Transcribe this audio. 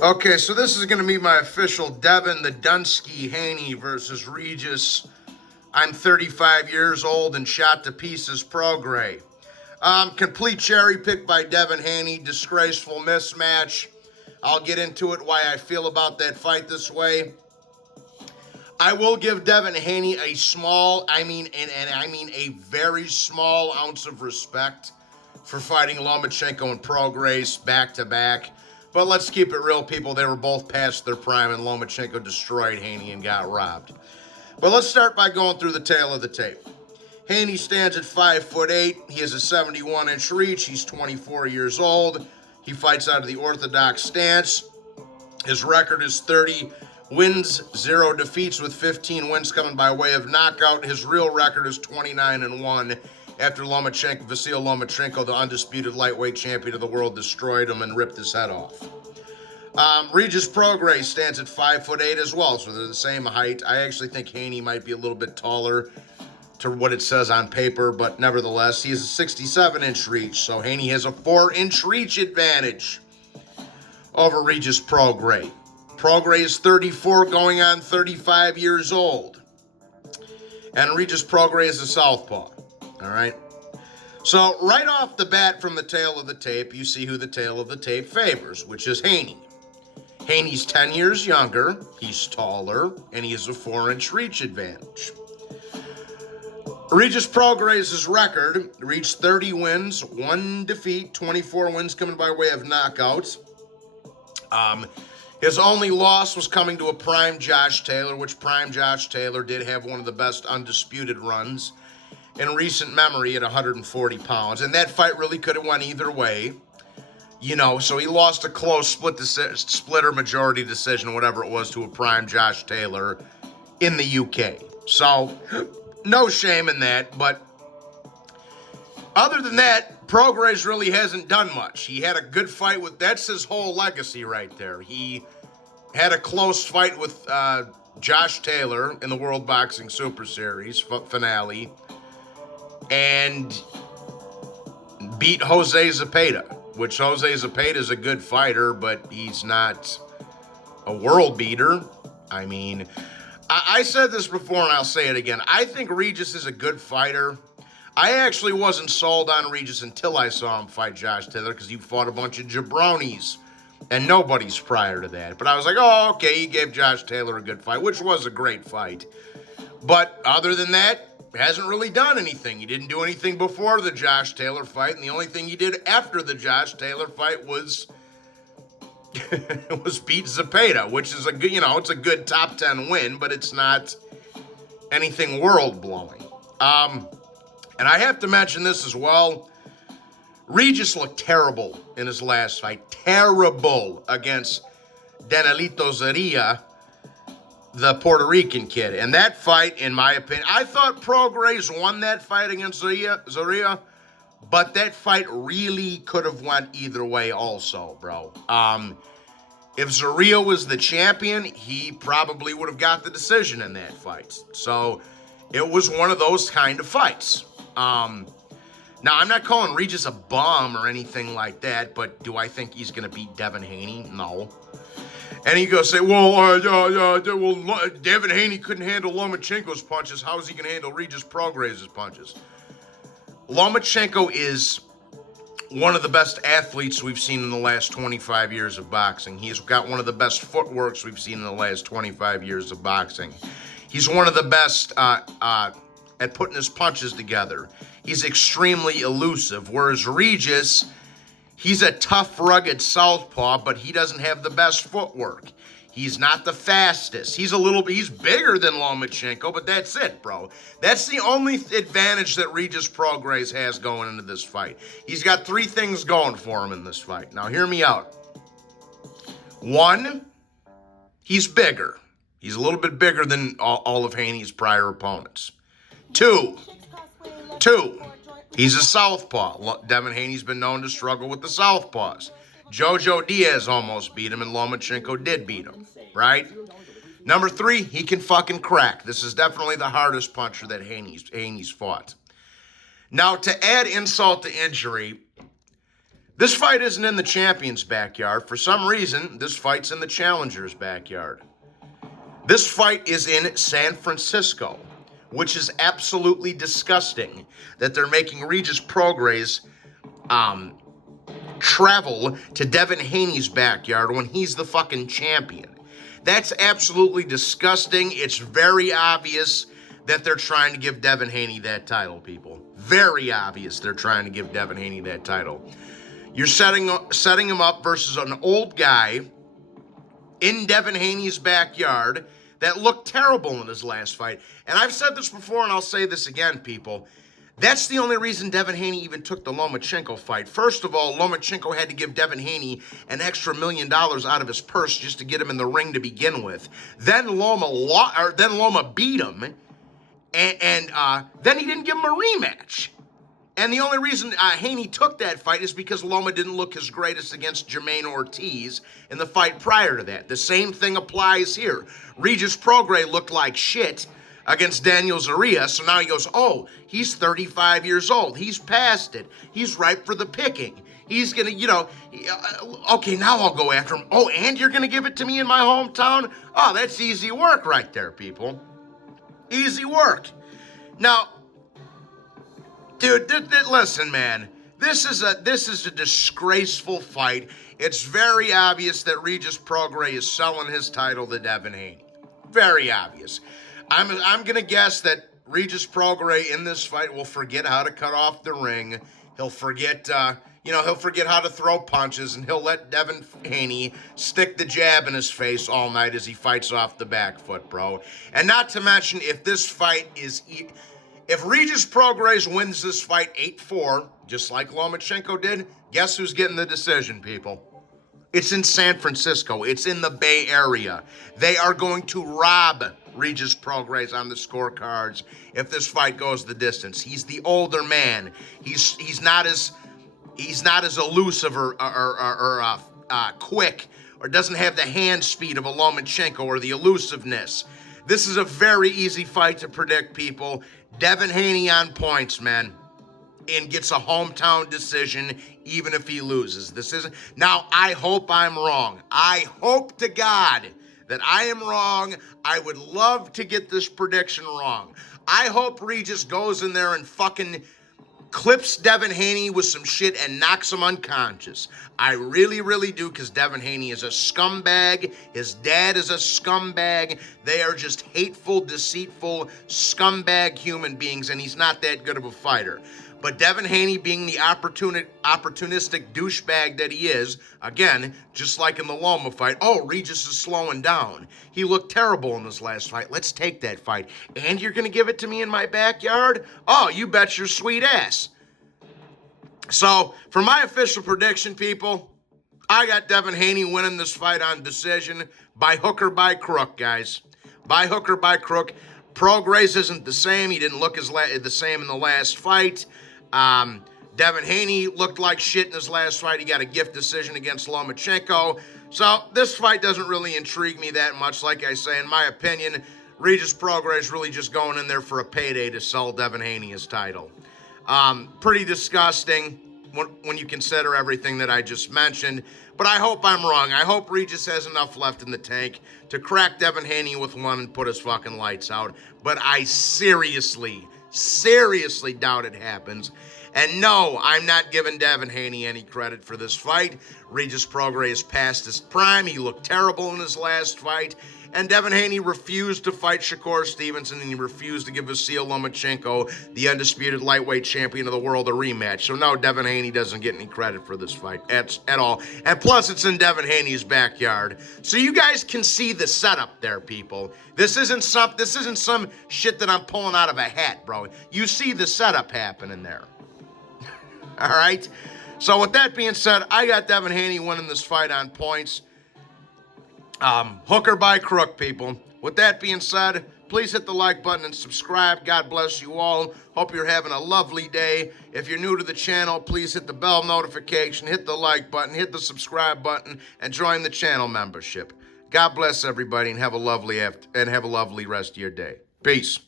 Okay, so this is going to be my official Devin the Dunsky Haney versus Regis. I'm 35 years old and shot to pieces Prograis. Complete cherry pick by Devin Haney. Disgraceful mismatch. I'll get into it why I feel about that fight this way. I will give Devin Haney a small, and I mean a very small ounce of respect for fighting Lomachenko and Prograis back to back. But let's keep it real, people. They were both past their prime, and Lomachenko destroyed Haney and got robbed. But let's start by going through the tail of the tape. Haney stands at 5'8". He has a 71-inch reach. He's 24 years old. He fights out of the orthodox stance. His record is 30 wins, 0 defeats, with 15 wins coming by way of knockout. His real record is 29-1 after Vasil Lomachenko, the undisputed lightweight champion of the world, destroyed him and ripped his head off. Regis Prograis stands at 5'8" as well, so they're the same height. I actually think Haney might be a little bit taller to what it says on paper, but nevertheless, he has a 67-inch reach, so Haney has a 4-inch reach advantage over Regis Prograis. Prograis is 34, going on 35 years old. And Regis Prograis is a southpaw. All right? So, right off the bat from the tail of the tape, you see who the tail of the tape favors, which is Haney. Haney's 10 years younger, he's taller, and he has a 4-inch reach advantage. Regis Prograis' record reached 30 wins, 1 defeat, 24 wins coming by way of knockouts. His only loss was coming to a prime Josh Taylor, which prime Josh Taylor did have one of the best undisputed runs in recent memory at 140 pounds. And that fight really could have went either way. You know, so he lost a close split or majority decision, whatever it was, to a prime Josh Taylor in the UK. So, no shame in that, but other than that, Prograis really hasn't done much. He had a good fight that's his whole legacy right there. He had a close fight with Josh Taylor in the World Boxing Super Series finale and beat Jose Zepeda, which Jose Zepeda is a good fighter, but he's not a world beater. I mean, I said this before and I'll say it again. I think Regis is a good fighter. I actually wasn't sold on Regis until I saw him fight Josh Taylor because he fought a bunch of jabronis and nobody's prior to that. But I was like, oh, okay, he gave Josh Taylor a good fight, which was a great fight. But other than that, hasn't really done anything. He didn't do anything before the Josh Taylor fight, and the only thing he did after the Josh Taylor fight was beat Zepeda, which is a good, it's a good top 10 win, but it's not anything world-blowing. And I have to mention this as well. Regis looked terrible in his last fight. Terrible against Danielito Zorrilla, the Puerto Rican kid. And that fight, in my opinion, I thought Prograis won that fight against Zorrilla, but that fight really could have went either way also, bro. If Zorrilla was the champion, he probably would have got the decision in that fight. So it was one of those kind of fights. Now, I'm not calling Regis a bum or anything like that, but do I think he's going to beat Devin Haney? No. And he goes say, well, Devin Haney couldn't handle Lomachenko's punches. How is he going to handle Regis Prograis' punches? Lomachenko is one of the best athletes we've seen in the last 25 years of boxing. He's got one of the best footworks we've seen in the last 25 years of boxing. He's one of the best at putting his punches together. He's extremely elusive, whereas Regis, he's a tough, rugged southpaw, but he doesn't have the best footwork. He's not the fastest. He's bigger than Lomachenko, but that's it, bro. That's the only advantage that Regis Prograis has going into this fight. He's got 3 things going for him in this fight. Now, hear me out. 1, he's bigger. He's a little bit bigger than all of Haney's prior opponents. 2, he's a southpaw. Devin Haney's been known to struggle with the southpaws. Jojo Diaz almost beat him, and Lomachenko did beat him, right? Number 3, he can fucking crack. This is definitely the hardest puncher that Haney's fought. Now, to add insult to injury, This fight isn't in the champion's backyard. For some reason, this fight's in the challenger's backyard. This fight is in San Francisco, which is absolutely disgusting that they're making Regis Prograis travel to Devin Haney's backyard when he's the fucking champion. That's absolutely disgusting. It's very obvious that they're trying to give Devin Haney that title, people. Very obvious they're trying to give Devin Haney that title. You're setting him up versus an old guy in Devin Haney's backyard that looked terrible in his last fight. And I've said this before, and I'll say this again, people. That's the only reason Devin Haney even took the Lomachenko fight. First of all, Lomachenko had to give Devin Haney an extra $1 million out of his purse just to get him in the ring to begin with. Then Loma beat him, and then he didn't give him a rematch. And the only reason Haney took that fight is because Loma didn't look his greatest against Jermaine Ortiz in the fight prior to that. The same thing applies here. Regis Prograis looked like shit against Daniel Zariah, so now he goes, oh, he's 35 years old. He's past it. He's ripe for the picking. He's going to, okay, now I'll go after him. Oh, and you're going to give it to me in my hometown? Oh, that's easy work right there, people. Easy work. Now, dude, listen, man. This is a disgraceful fight. It's very obvious that Regis Prograis is selling his title to Devin Haney. Very obvious. I'm gonna guess that Regis Prograis in this fight will forget how to cut off the ring. He'll forget, he'll forget how to throw punches, and he'll let Devin Haney stick the jab in his face all night as he fights off the back foot, bro. And not to mention, if Regis Prograis wins this fight 8-4, just like Lomachenko did, guess who's getting the decision, people? It's in San Francisco. It's in the Bay Area. They are going to rob Regis Prograis on the scorecards if this fight goes the distance. He's the older man. He's not as elusive or quick, or doesn't have the hand speed of a Lomachenko or the elusiveness. This is a very easy fight to predict, people. Devin Haney on points, man, and gets a hometown decision even if he loses. Now, I hope I'm wrong. I hope to God that I am wrong. I would love to get this prediction wrong. I hope Regis goes in there and fucking clips Devin Haney with some shit and knocks him unconscious. I really, really do, because Devin Haney is a scumbag. His dad is a scumbag. They are just hateful, deceitful, scumbag human beings, and he's not that good of a fighter. But Devin Haney, being the opportunistic douchebag that he is, again, just like in the Loma fight, oh, Regis is slowing down. He looked terrible in his last fight. Let's take that fight. And you're going to give it to me in my backyard? Oh, you bet your sweet ass. So, for my official prediction, people, I got Devin Haney winning this fight on decision by hook or by crook, guys. By hook or by crook. Prograis isn't the same. He didn't look the same in the last fight. Devin Haney looked like shit in his last fight. He got a gift decision against Lomachenko. So this fight doesn't really intrigue me that much. Like I say, in my opinion, Regis Prograis is really just going in there for a payday to sell Devin Haney his title. Pretty disgusting when you consider everything that I just mentioned. But I hope I'm wrong. I hope Regis has enough left in the tank to crack Devin Haney with one and put his fucking lights out. But I seriously doubt it happens. And no, I'm not giving Devin Haney any credit for this fight. Regis Prograis is past his prime. He looked terrible in his last fight. And Devin Haney refused to fight Shakur Stevenson, and he refused to give Vasyl Lomachenko, the undisputed lightweight champion of the world, a rematch. So no, Devin Haney doesn't get any credit for this fight at all. And plus, it's in Devin Haney's backyard. So you guys can see the setup there, people. This isn't some shit that I'm pulling out of a hat, bro. You see the setup happening there. All right? So with that being said, I got Devin Haney winning this fight on points. Hook or by crook, people. With that being said, please hit the like button and subscribe. God bless you all. Hope you're having a lovely day. If you're new to the channel, please hit the bell notification, hit the like button, hit the subscribe button, and join the channel membership. God bless everybody, and have a lovely rest of your day. Peace.